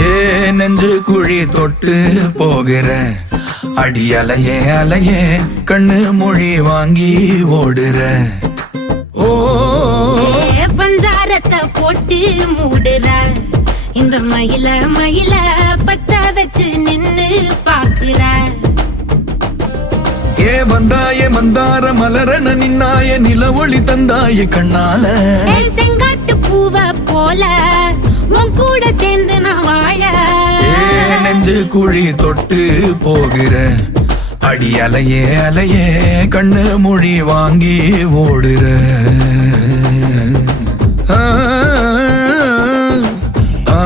ஏ நெஞ்சு குழி தொட்டு போகிற அடி அலையே அலையே கண்ணு மொழி வாங்கி ஓடுற. ஓ பஞ்சாரத்தை போட்டு மூடுற இந்த மயில மயில பத்த வச்சு நின்னு பாக்குற. ஏ வந்தாய மந்தார மலரன நின்னாய நில ஒளி தந்தாய கண்ணால. செங்காட்டு பூவ போல உன் கூட சேர்ந்து நான் வாழ. நெஞ்சு குழி தொட்டு போகிற அடி அலையே அலையே கண்ணு மொழி வாங்கி ஓடுற. ஆ ஆ